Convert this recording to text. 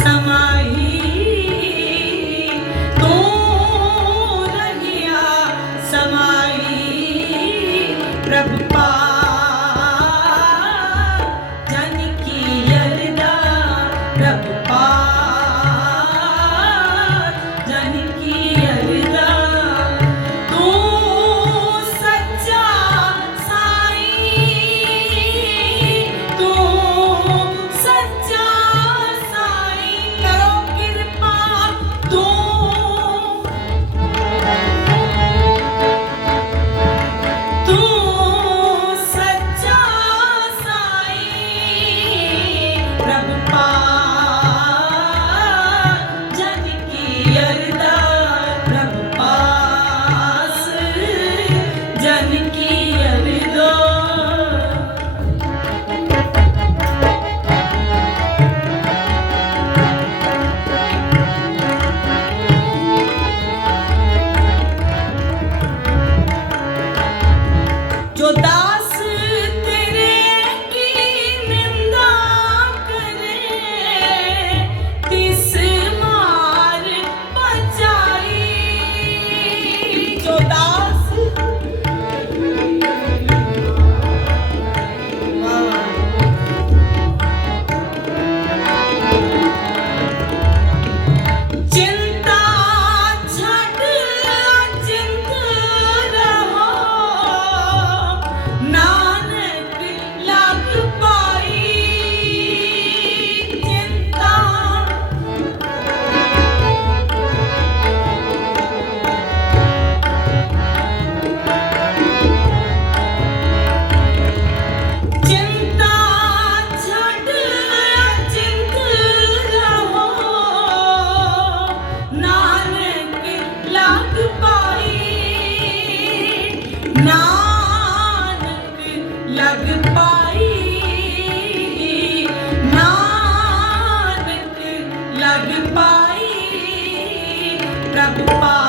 समाही Tao Nanak ਲਗ ਪਾਈ। ਨਾਨਕ ਲਗ ਪਾਈ। ਪ੍ਰਭ ਪਾ